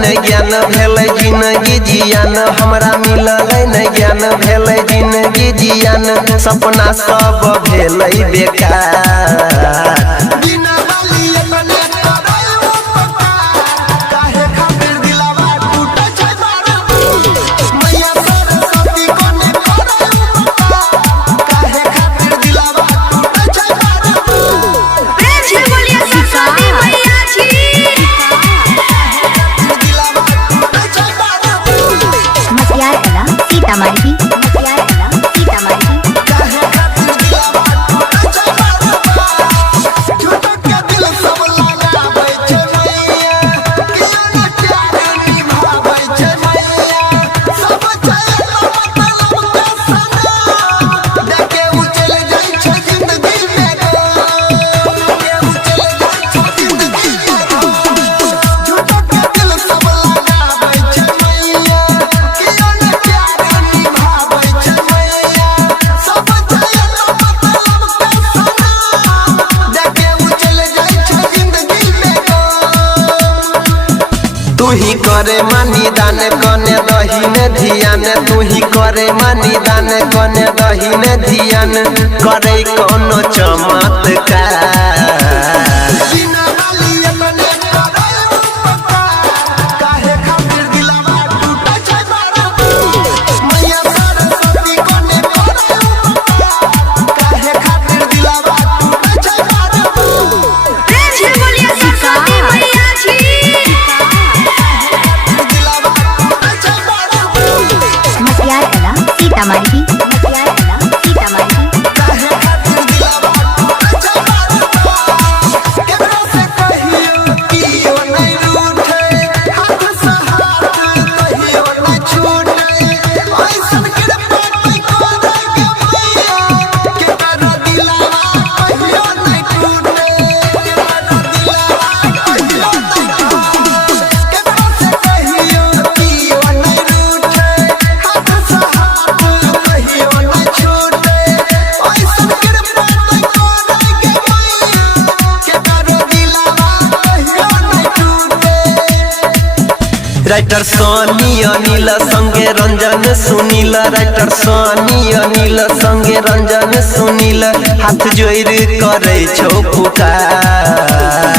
न ज्ञान भेलै जिंदगी जियान हमरा मिलल न ज्ञान भेलै जिंदगी जियान सपना सब भेलै बेकार। तू ही करे मानी दान कने दही ने ध्यान तू ही करे मानी दान कने दही ने ध्यान करे कोनो चमत्कार। राइटर सोनी अनिल संगे रंजन सुनील राइटर सोनी अनिल संगे रंजन सुनील हाथ जोड़ करे छौ पुकार।